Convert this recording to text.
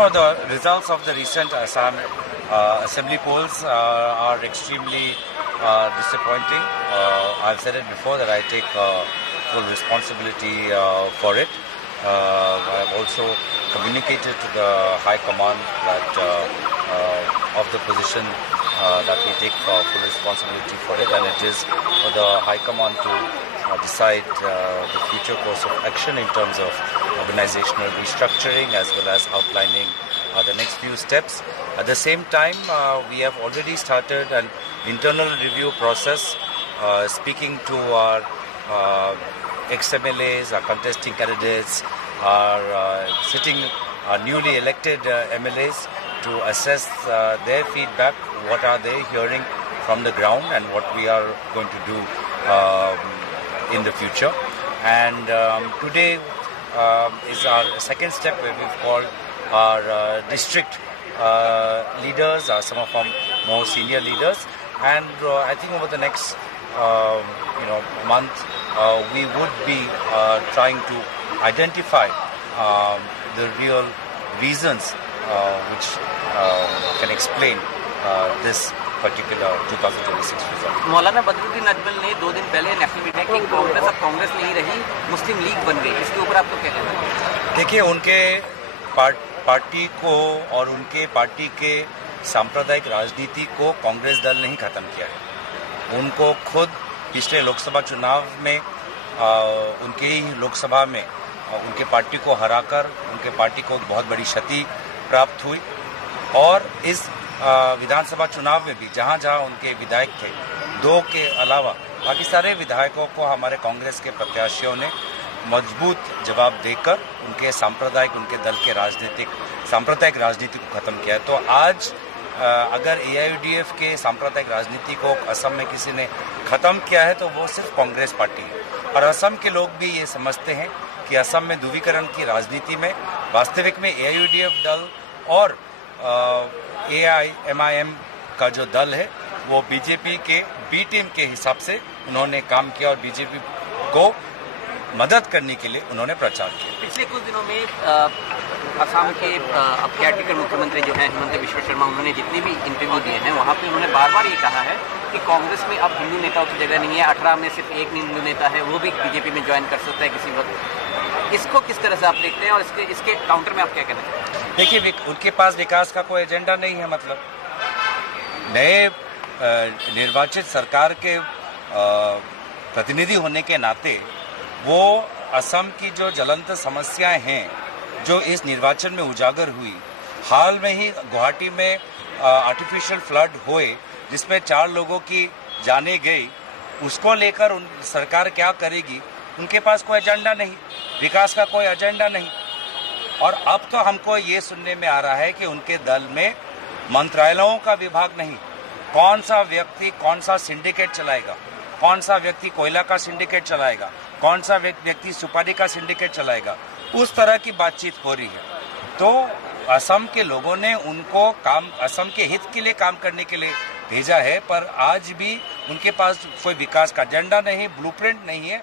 No, the results of the recent Assam assembly polls are extremely disappointing. I've said it before that I take full responsibility for it. I've also communicated to the High Command that of the position that we take full responsibility for it, and it is for the High Command to decide the future course of action in terms of organizational restructuring as well as outlining the next few steps. At the same time, we have already started an internal review process, speaking to our ex-MLAs, our contesting candidates, our newly elected MLAs to assess their feedback, what are they hearing from the ground and what we are going to do in the future. And today is our second step where we've called our district leaders, some of our more senior leaders, and I think over the next month we would be trying to identify the real reasons which can explain this particular 2026 result. मौलाना बदरुद्दीन अजमल ने 2 दिन पहले national media की कांग्रेस अब कांग्रेस नहीं रही, मुस्लिम league बन गई, इसके ऊपर आपको क्या कहना है? देखिए, उनके पार्टी को और उनके पार्टी के सांप्रदायिक राजनीति को कांग्रेस दल नहीं खत्म किया है। उनको खुद पिछले लोकसभा चुनाव में उनके ही लोकसभा में उनके पार्टी को हराकर उनके पार्टी को बहुत बड़ी क्षति प्राप्त हुई, और इस विधानसभा चुनाव में भी जहां जहां उनके विधायक थे, 2 के अलावा बाकी सारे विधायकों को हमारे कांग्रेस के प्रत्याशियों ने मजबूत जवाब देकर उनके उनके दल के सांप्रदायिक राजनीति को खत्म किया है। तो आज अगर AIUDF के सांप्रदायिक राजनीति को असम में किसी ने खत्म किया है तो वो सिर्फ कांग्रेस पार्टी है, और असम के लोग भी ये समझते हैं कि असम में ध्रुवीकरण की राजनीति में वास्तविक में AIUDF दल और AIMIM का जो दल है वो बीजेपी के बी टीम के हिसाब से उन्होंने काम किया और बीजेपी को मदद करने के लिए उन्होंने प्रचार किया। पिछले कुछ दिनों में असम के अब केयरटेकर मुख्यमंत्री जो हैं हिमंत बिश्व शर्मा, उन्होंने जितने भी इंटरव्यू दिए हैं वहाँ पे उन्होंने बार बार ये कहा है कि कांग्रेस में अब हिंदू नेताओं की जगह नहीं है, 18 में सिर्फ एक हिंदू नेता है, वो भी बीजेपी में ज्वाइन कर सकता है किसी वक्त। इसको किस तरह से आप देखते हैं और इसके काउंटर में आप क्या कहना चाहते हैं? देखिए, उनके पास विकास का कोई एजेंडा नहीं है। मतलब नए निर्वाचित सरकार के प्रतिनिधि होने के नाते वो असम की जो ज्वलंत समस्याएं हैं जो इस निर्वाचन में उजागर हुई, हाल में ही गुवाहाटी में आर्टिफिशियल फ्लड हुए जिसमें 4 लोगों की जानें गई, उसको लेकर सरकार क्या करेगी, उनके पास कोई एजेंडा नहीं, विकास का कोई एजेंडा नहीं। और अब तो हमको ये सुनने में आ रहा है कि उनके दल में मंत्रालयों का विभाग नहीं, कौन सा व्यक्ति कौन सा सिंडिकेट चलाएगा, कौन सा व्यक्ति कोयला का सिंडिकेट चलाएगा, कौन सा व्यक्ति सुपारी का सिंडिकेट चलाएगा, उस तरह की बातचीत हो रही है। तो असम के लोगों ने उनको असम के हित के लिए काम करने के लिए भेजा है, पर आज भी उनके पास कोई विकास का एजेंडा नहीं, ब्लूप्रिंट नहीं है।